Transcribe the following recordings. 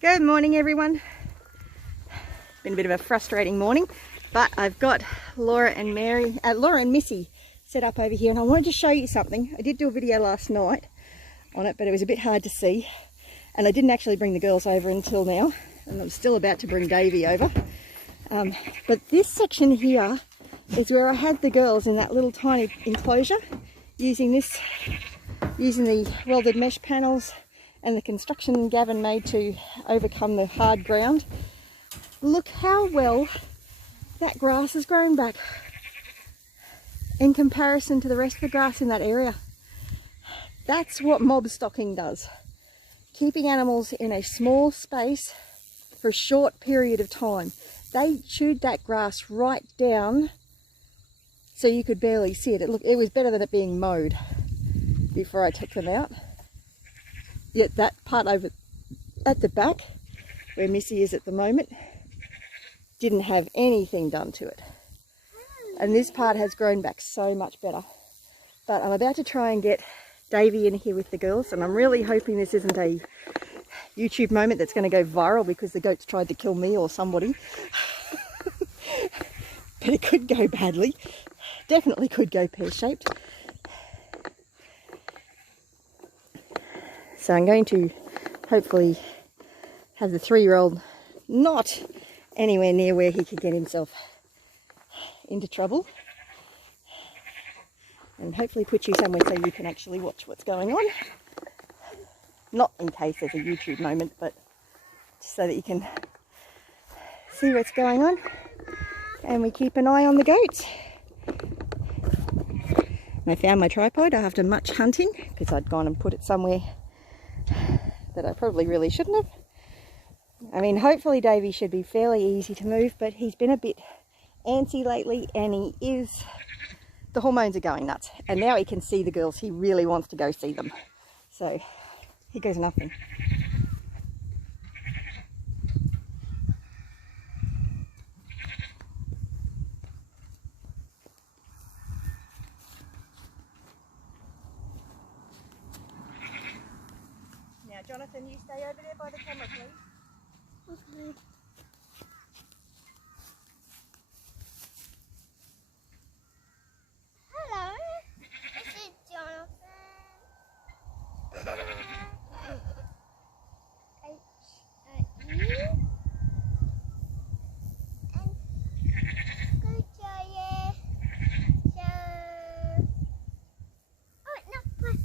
Good morning, everyone. Been a bit of a frustrating morning, but I've got Laura and Missy set up over here, and I wanted to show you something. I did do a video last night on it, but it was a bit hard to see, and I didn't actually bring the girls over until now, and I'm still about to bring Davey over. But this section here is where I had the girls in that little tiny enclosure using the welded mesh panels and the construction Gavin made to overcome the hard ground. Look how well that grass has grown back in comparison to the rest of the grass in that area. That's what mob stocking does. Keeping animals in a small space for a short period of time. They chewed that grass right down so you could barely see it. It was better than it being mowed before I took them out. Yet that part over at the back, where Missy is at the moment, didn't have anything done to it. And this part has grown back so much better. But I'm about to try and get Davey in here with the girls, and I'm really hoping this isn't a YouTube moment that's going to go viral because the goats tried to kill me or somebody. But it could go badly. Definitely could go pear-shaped. So I'm going to hopefully have the 3-year-old not anywhere near where he could get himself into trouble. And hopefully put you somewhere so you can actually watch what's going on. Not in case there's a YouTube moment, but just so that you can see what's going on. And we keep an eye on the goats. And I found my tripod after much hunting because I'd gone and put it somewhere that I probably really shouldn't have. I mean, hopefully Davey should be fairly easy to move, but he's been a bit antsy lately, and the hormones are going nuts. And now he can see the girls. He really wants to go see them. So here goes nothing. Now, Jonathan, you stay over there by the camera, please. Okay. Hello, this is Jonathan. You? And good job, so... Oh, not for them.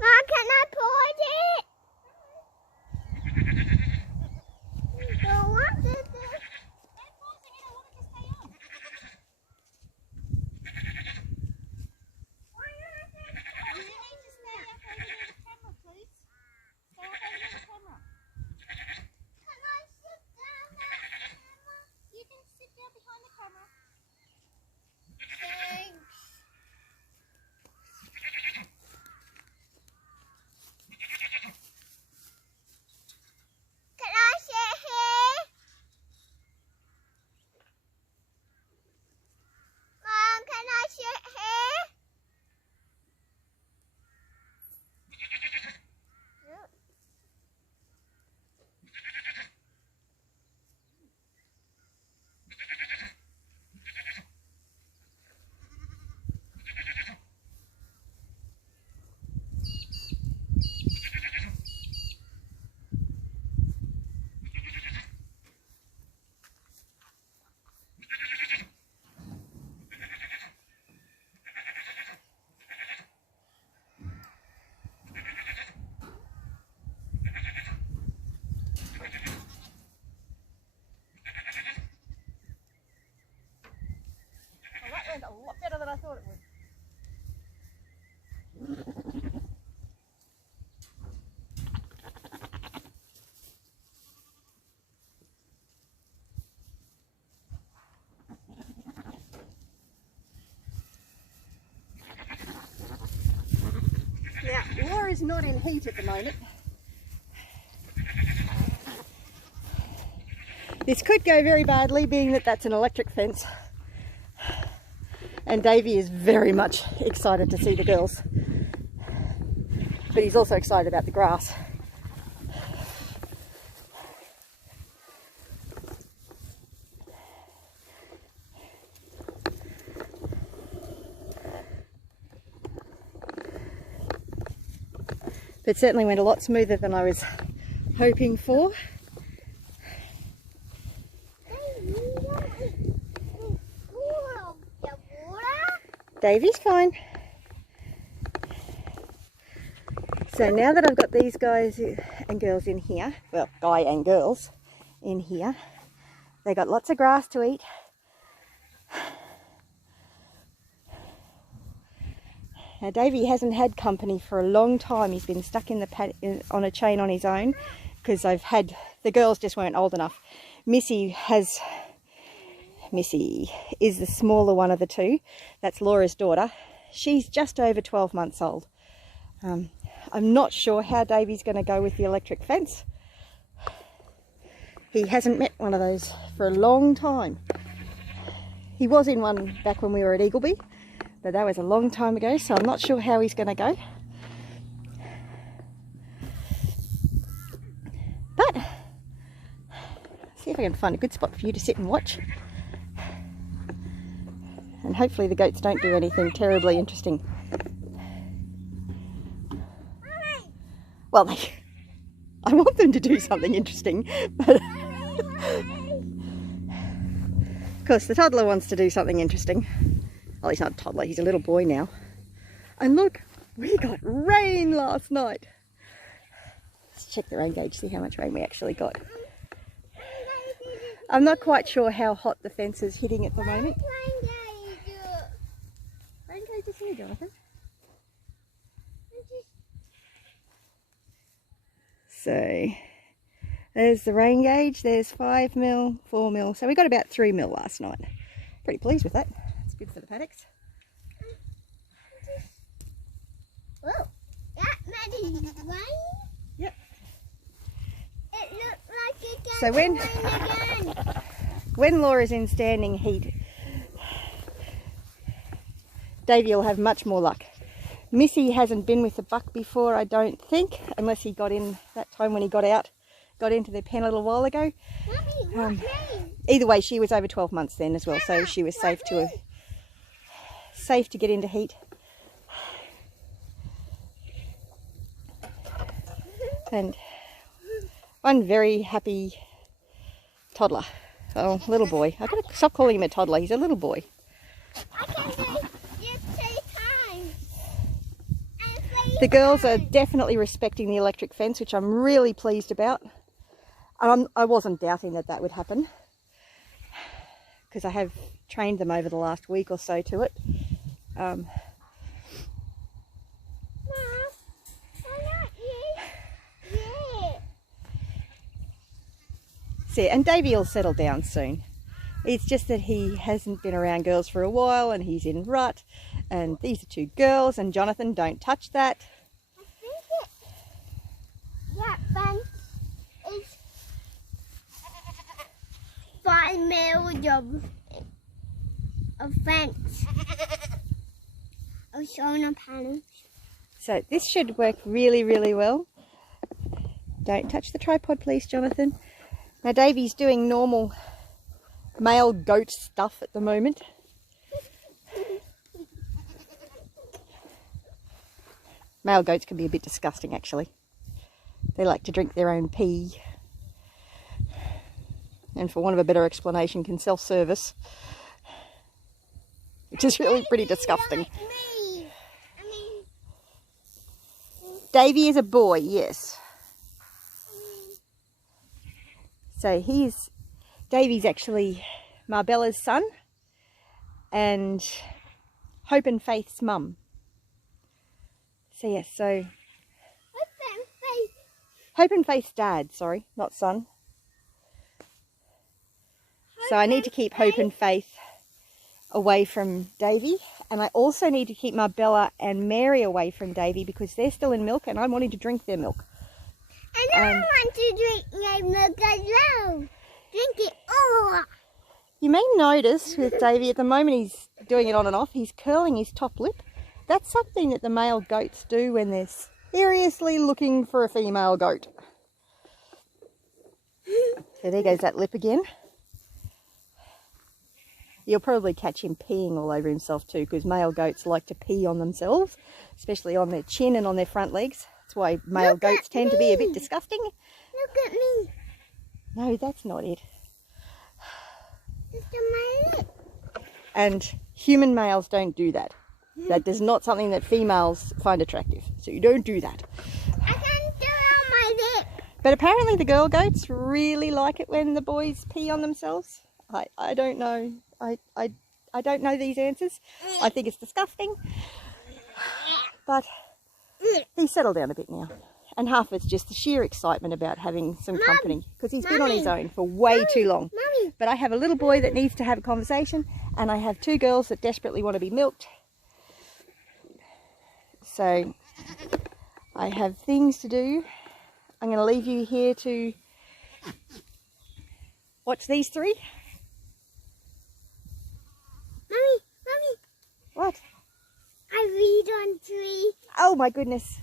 Mom, can I put it? Don't want to do. Don't pause it, I want it to stay on. Why not? You need to stay up over near the camera, please. Stay up over near the camera. Can I sit down at the camera? You can sit down behind the camera. Thanks. Can I sit here? Mom, can I sit here? Yep. Well, that went a lot better than I thought it would. Now, Laura's not in heat at the moment. This could go very badly, being that that's an electric fence. And Davey is very much excited to see the girls. but he's also excited about the grass. But it certainly went a lot smoother than I was hoping for. Davey's fine. So now that I've got these guys and girls in here, well, guy and girls in here, they got lots of grass to eat. Now Davey hasn't had company for a long time. He's been stuck in the on a chain on his own because the girls just weren't old enough. Missy is the smaller one of the two. That's Laura's daughter. She's just over 12 months old. I'm not sure how Davey's going to go with the electric fence. He hasn't met one of those for a long time. He was in one back when we were at Eagleby, but that was a long time ago, so I'm not sure how he's going to go. But see if I can find a good spot for you to sit and watch. And hopefully the goats don't do anything terribly interesting. Well, I want them to do something interesting, but of course the toddler wants to do something interesting. Well, he's not a toddler, he's a little boy now. And look, we got rain last night. Let's check the rain gauge, see how much rain we actually got. I'm not quite sure how hot the fence is hitting at the moment. Rain gauge is here, Jonathan. So there's the rain gauge, there's 5 mil, 4 mil. So we got about 3 mil last night. Pretty pleased with that. It's good for the paddocks. Whoa, that muddy rain? Yep. It looked like it got So rain again. when Laura's in standing heat, Davey will have much more luck. Missy hasn't been with the buck before, I don't think, unless he got in that time when he got into their pen a little while ago. Mommy, what rain? Either way, she was over 12 months then as well, so she was safe to get into heat. And one very happy toddler, oh, little boy. I've got to stop calling him a toddler, he's a little boy. I can do it 3 times. The girls are definitely respecting the electric fence, which I'm really pleased about. I wasn't doubting that would happen, because I have trained them over the last week or so to it. Mom, I'm not yet. See, and Davey will settle down soon. It's just that he hasn't been around girls for a while and he's in rut. And these are 2 girls, and Jonathan, don't touch that. I think that fence is 5 mil of fence of solar panels. So this should work really, really well. Don't touch the tripod, please, Jonathan. Now Davey's doing normal male goat stuff at the moment. Male goats can be a bit disgusting, actually. They like to drink their own pee. And for want of a better explanation, can self-service. Which is really pretty disgusting. Like me. Davey is a boy, yes. So Davey's actually Marbella's son and Hope and Faith's mum. So yes, so Hope and Faith's dad, sorry, not son. So I need to keep Hope and Faith away from Davey, and I also need to keep Marbella and Mary away from Davey because they're still in milk and I'm wanting to drink their milk. And I want to drink my milk as well. Drink it all. You may notice with Davey at the moment he's doing it on and off, he's curling his top lip. That's something that the male goats do when they're seriously looking for a female goat. So there goes that lip again. You'll probably catch him peeing all over himself too, because male goats like to pee on themselves, especially on their chin and on their front legs. That's why male goats tend to be a bit disgusting. Look at me. No, that's not it. It's on my lip. And human males don't do that. That is not something that females find attractive. So you don't do that. I can't do it on my lip. But apparently the girl goats really like it when the boys pee on themselves. I don't know. I don't know these answers. I think it's disgusting. But he's settled down a bit now. And half of it's just the sheer excitement about having some company. Because he's been on his own for way too long. Mummy. But I have a little boy that needs to have a conversation. And I have two girls that desperately want to be milked. So I have things to do. I'm going to leave you here to watch these three. Mummy. What? I read on tree. Oh my goodness.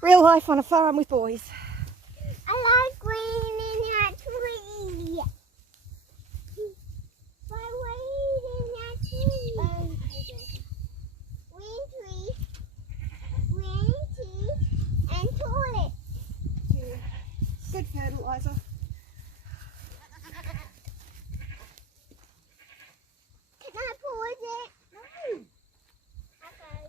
Real life on a farm with boys. I like reading that tree. By reading that tree. Green tea, and toilet. Good fertilizer. Can I pause it? No. Okay.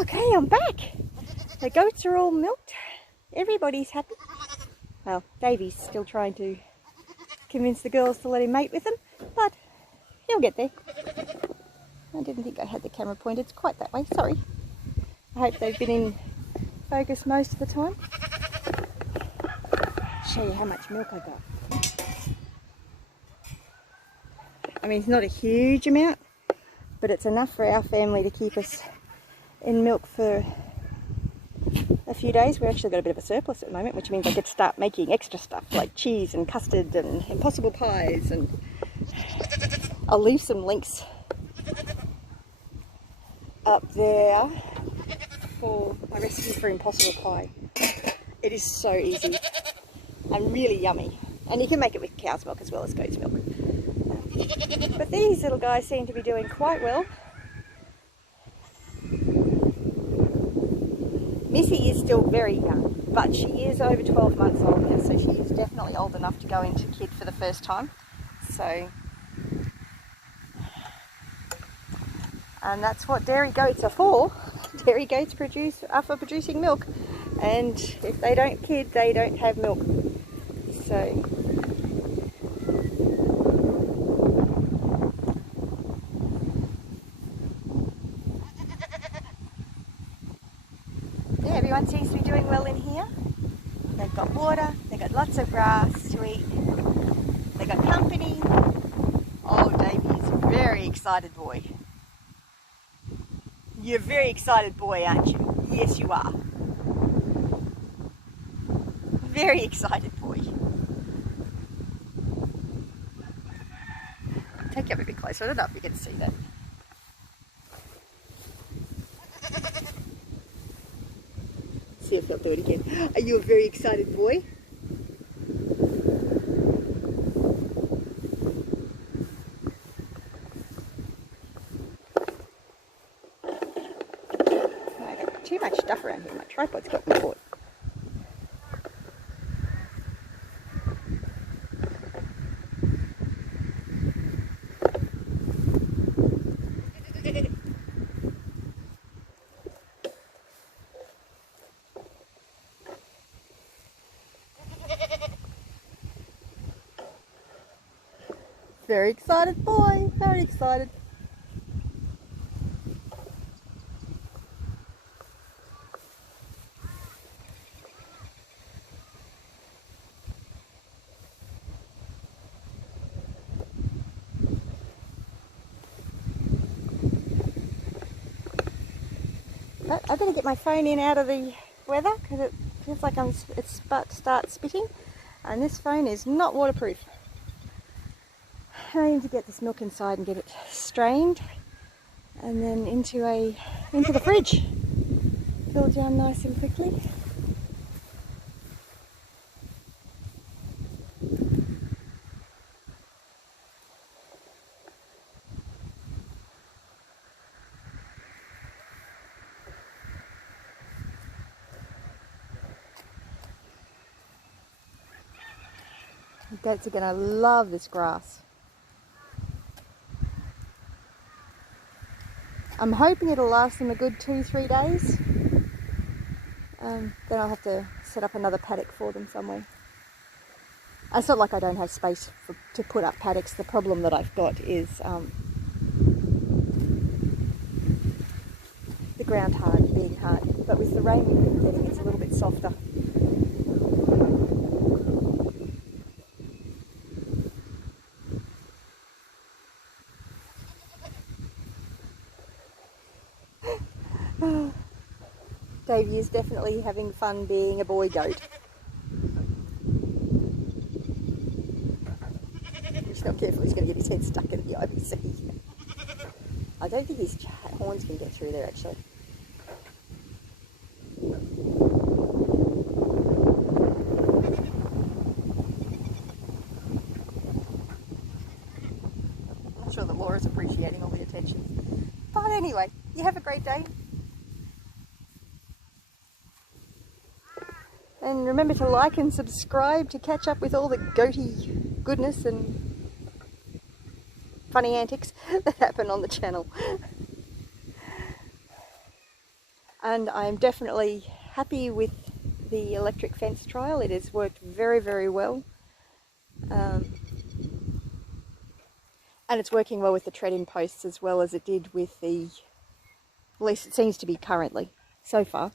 Okay, I'm back. The goats are all milked. Everybody's happy. Well, Davey's still trying to convince the girls to let him mate with them, but he'll get there. I didn't think I had the camera pointed quite that way, sorry. I hope they've been in focus most of the time. Show you how much milk I got. I mean, it's not a huge amount, but it's enough for our family to keep us in milk for a few days. We've actually got a bit of a surplus at the moment, which means I get to start making extra stuff like cheese and custard and impossible pies, and I'll leave some links up there for my recipe for impossible pie. It is so easy and really yummy, and you can make it with cow's milk as well as goat's milk. But these little guys seem to be doing quite well. Missy is still very young, but she is over 12 months old now, so she is definitely old enough to go into kid for the first time. So, and that's what dairy goats are for. Dairy goats are for producing milk, and if they don't kid, they don't have milk. So, yeah, everyone seems to be doing well in here. They've got water, they've got lots of grass to eat, they've got company. Oh, Davey is a very excited boy. You're a very excited boy, aren't you? Yes, you are. Very excited boy. Take you up a bit closer. I don't know if you can see that. See if he'll do it again. Are you a very excited boy? I got too much stuff around here. My tripod's got me caught. Very excited boy, very excited. But I better get my phone in out of the weather because it feels like it's about to start spitting, and this phone is not waterproof. I need to get this milk inside and get it strained and then into the fridge. Fill down nice and quickly. The goats are going to love this grass. I'm hoping it'll last them a good 2-3 days. Then I'll have to set up another paddock for them somewhere. It's not like I don't have space to put up paddocks. The problem that I've got is the ground being hard. But with the rain we've been getting, it's a little bit softer. Davey is definitely having fun being a boy goat. He's not careful, he's going to get his head stuck in the IBC. I don't think his horns can get through there actually. I'm not sure that Laura's appreciating all the attention. But anyway, you have a great day. And remember to like and subscribe to catch up with all the goaty goodness and funny antics that happen on the channel. And I'm definitely happy with the electric fence trial. It has worked very, very well. And it's working well with the tread-in posts as well as it did with the, at least it seems to be currently, so far.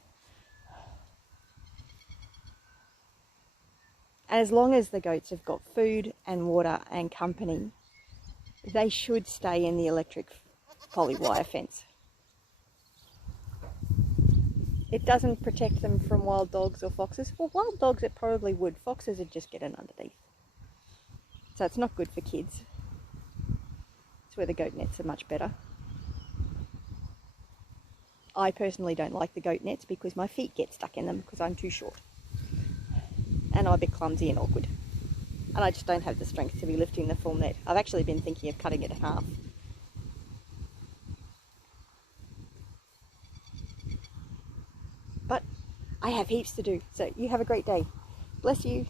And as long as the goats have got food and water and company, they should stay in the electric polywire fence. It doesn't protect them from wild dogs or foxes. Well, wild dogs it probably would. Foxes would just get in underneath. So it's not good for kids. It's where the goat nets are much better. I personally don't like the goat nets because my feet get stuck in them because I'm too short. And I'm a bit clumsy and awkward. And I just don't have the strength to be lifting the full net. I've actually been thinking of cutting it in half. But I have heaps to do, so you have a great day. Bless you.